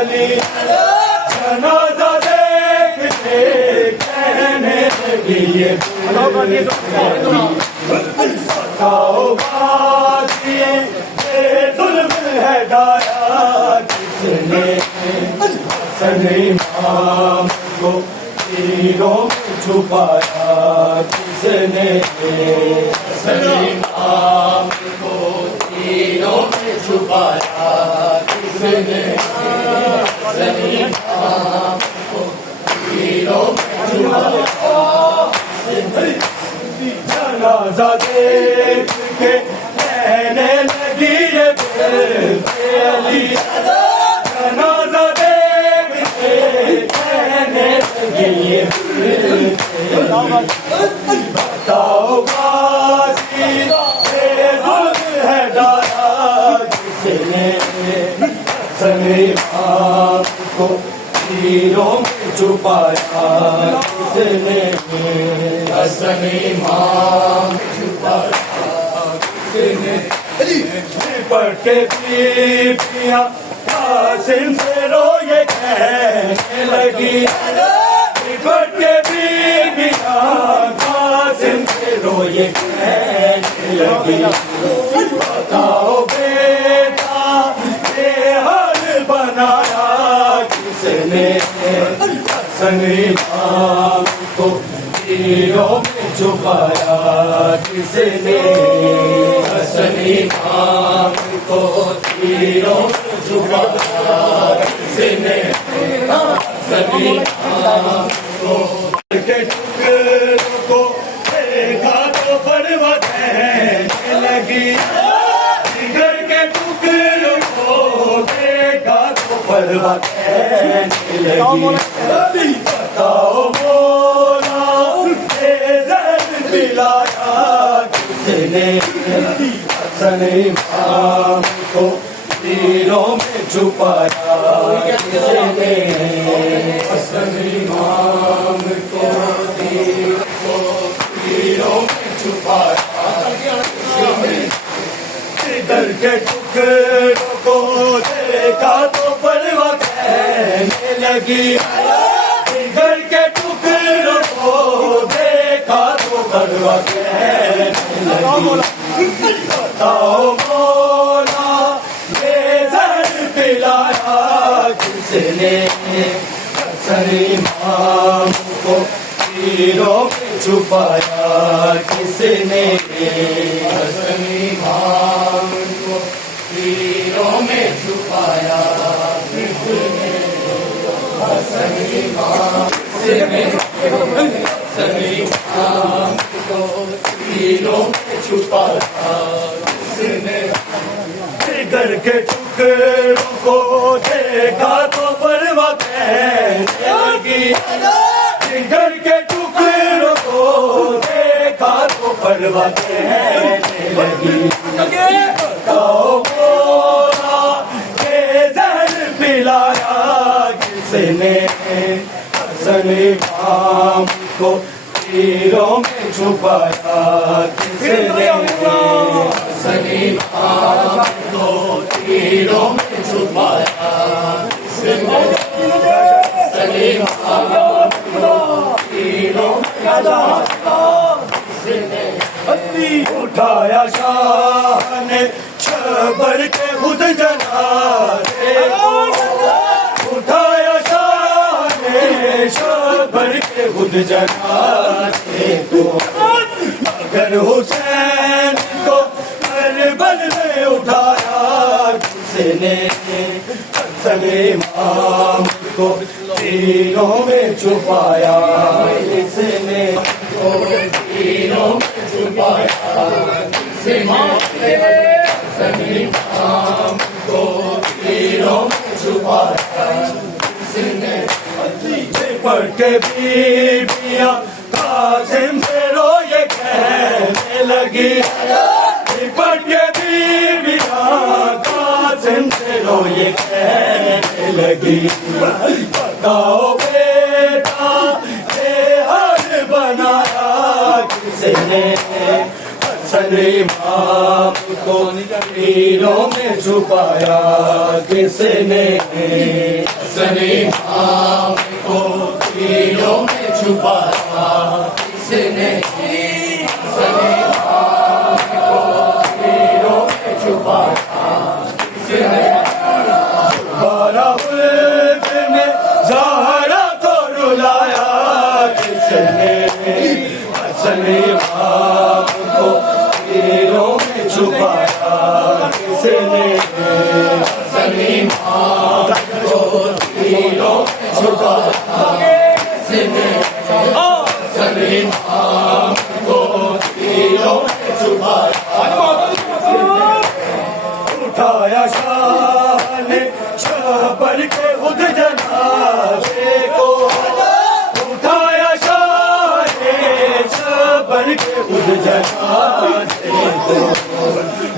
علی جنازہ دیکھ کے کہنے لگی یہ بتاؤ غازی یہ ظلم ہے ڈایا کس نے حسن امام کو تیروں میں چھپایا کس نے حسن امام کو تیروں میں چھپایا کس نے حسن امام کو تیروں میں چھپایا جنازہ دیکھ کے کہنے لگی یہ بے علی جنازہ دیکھ کے کہنے لگی یہ بتاؤ غازی یہ ظلم ہے ڈالا کس نے حسن امام کو تیروں میں چھپایا کس نے حسن امام چھپایا کس نے پڑھ کے بیبیاں قاسم سے روئے کہنے لگی پڑھ کے بیبیاں قاسم سے روئے کہنے لگی بتاؤ بیٹا یہ حال بنایا کس نے حسن امام کو تیروں میں چھپایا کس نے حسن امام کو تیروں میں چھپایا کس نے حسن امام کو کے ٹکڑوں کو دیکھا تو پرواہ کہنے لگی جگر کے ٹکڑوں کو دیکھا تو پرواہ کہنے لگی بتاؤ مولا یہ زہر پلایا کس نے حسن امام کو تیروں میں چھپایا کس نے حسن امام کو تیروں میں چھپایا جگر کے ٹکڑوں کو دیکھا تو پرواہ کہنے لگی جگر کے ٹکڑوں کو دیکھا تو پرواہ کہنے لگی بتاؤ مولا یہ زہر پلایا کس نے حسن امام کو تیروں میں چھپایا کس نے حسن امام کو تیروں میں چھپایا کس نے حسن امام حسن امام کو تیروں میں چھپایا کس نے جگر کے ٹکڑوں کو دیکھا تو پرواہ کہنے لگی جگر کے ٹکڑوں کو دیکھا تو پرواہ کہنے لگی بتاؤ مولا یہ زہر پلایا کس نے حسن امام کو تیروں میں چھپایا کس نے حسن امام کو تیروں میں چھپایا کس نے حسن امام کو تیروں میں اٹھایا شاہ نے چھبر کے خود جنازے کو اٹھایا شاہ نے چھبر کے خود جنازے کو اگر حسین کو کربل میں اٹھایا کس نے حسن امام کو تیروں میں چھپایا کس نے تیروں میں چھپایا کس نے حسن امام کو تیروں میں چھپایا کس نے پڑھ کے بیبیاں قاسم سے روئے کہنے لگی پڑھ کے بیبیاں قاسم سے روئے کہنے لگی بتاؤ بیٹا یہ حال بنایا کس نے حسن امام کو تیروں میں چھپایا کس نے حسن امام کو تیروں میں چھپایا کس نے حسن امام کو تیروں میں چھپایا کس نے بارہ ملک میں زہرا کو رلایا کس نے حسن امام کو تیروں میں چھپایا کس نے حسن امام کو تیروں میں چھپایا کس نے حسن امام کو تیروں میں چھپایا اٹھایا شاہ نے شہبر کے خود جنازے کو اٹھایا شاہ نے شہبر کے خود جنازے کو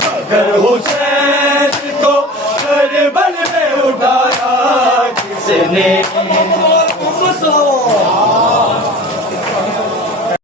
مگر حسین کو کربل میں اٹھایا کس نے